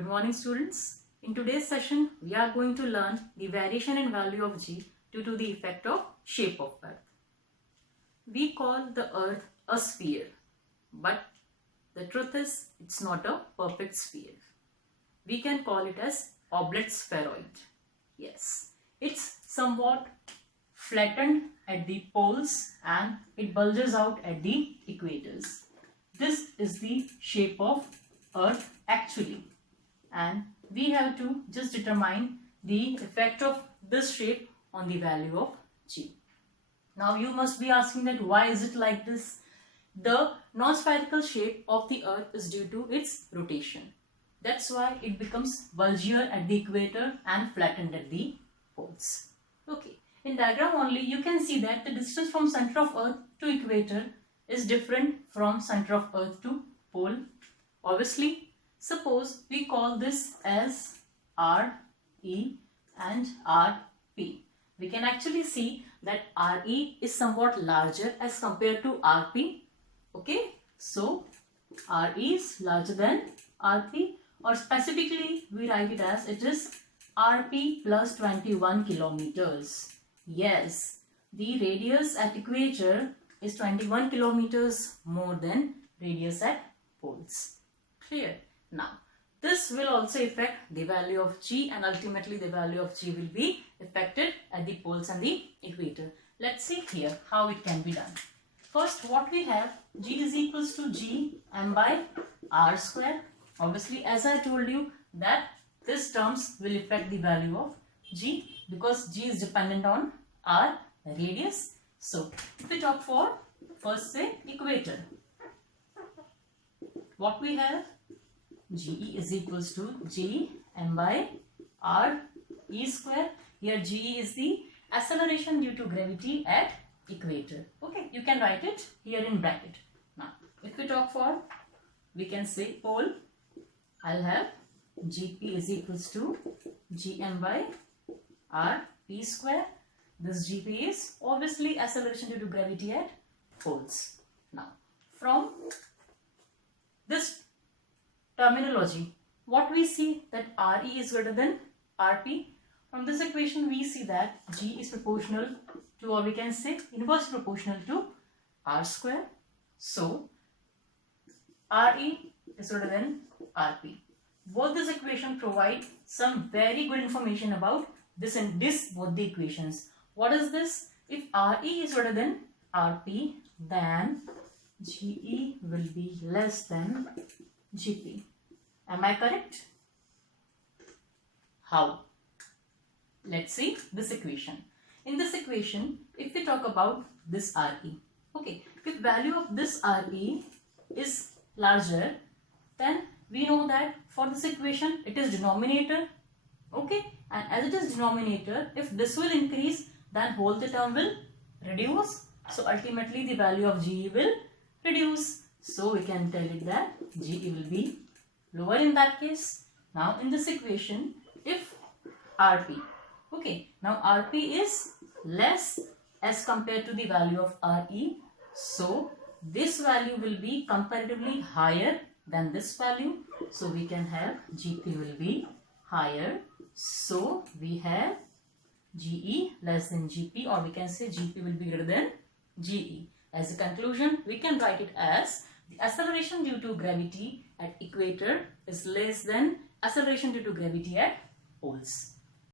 Good morning students. In today's session, we are going to learn the variation in value of g due to the effect of shape of earth. We call the earth a sphere, but the truth is it's not a perfect sphere. We can call it as oblate spheroid. Yes, it's somewhat flattened at the poles and it bulges out at the equators. This is the shape of earth actually, and we have to just determine the effect of this shape on the value of g. Now you must be asking that why is it like this? The non-spherical shape of the earth is due to its rotation. That's why it becomes bulgier at the equator and flattened at the poles. Okay, in diagram only you can see that the distance from center of earth to equator is different from center of earth to pole. Obviously, suppose we call this as RE and RP. We can actually see that RE is somewhat larger as compared to RP. Okay, so RE is larger than RP, or specifically we write it as it is RP plus 21 kilometers. Yes, the radius at equator is 21 kilometers more than radius at poles. Clear? Now, this will also affect the value of g, and ultimately the value of g will be affected at the poles and the equator. Let's see here how it can be done. First, what we have, g is equals to g m by r square. Obviously, as I told you that this terms will affect the value of g because g is dependent on r radius. So, if we talk for first say equator, what we have, ge is equals to g m by r e square. Here ge is the acceleration due to gravity at equator. Okay, you can write it here in bracket. Now, if we talk for, we can say pole, I'll have gp is equals to gm by r p square. This gp is obviously acceleration due to gravity at poles. Now, from this terminology, what we see that RE is greater than RP. From this equation, we see that G is proportional to, or we can say inversely proportional to R square. So, RE is greater than RP. Both this equation provide some very good information about this and this, both the equations. What is this? If RE is greater than RP, then GE will be less than GP. Am I correct? How? Let's see this equation. In this equation, if we talk about this RE, okay, if value of this RE is larger, then we know that for this equation it is denominator, okay, and as it is denominator, if this will increase, then whole the term will reduce. So ultimately the value of GE will reduce. So we can tell it that GE will be lower in that case. Now in this equation, if RP, okay, now RP is less as compared to the value of RE, so this value will be comparatively higher than this value, so we can have GP will be higher, so we have GE less than GP, or we can say GP will be greater than GE. As a conclusion, we can write it as the acceleration due to gravity at equator is less than acceleration due to gravity at poles.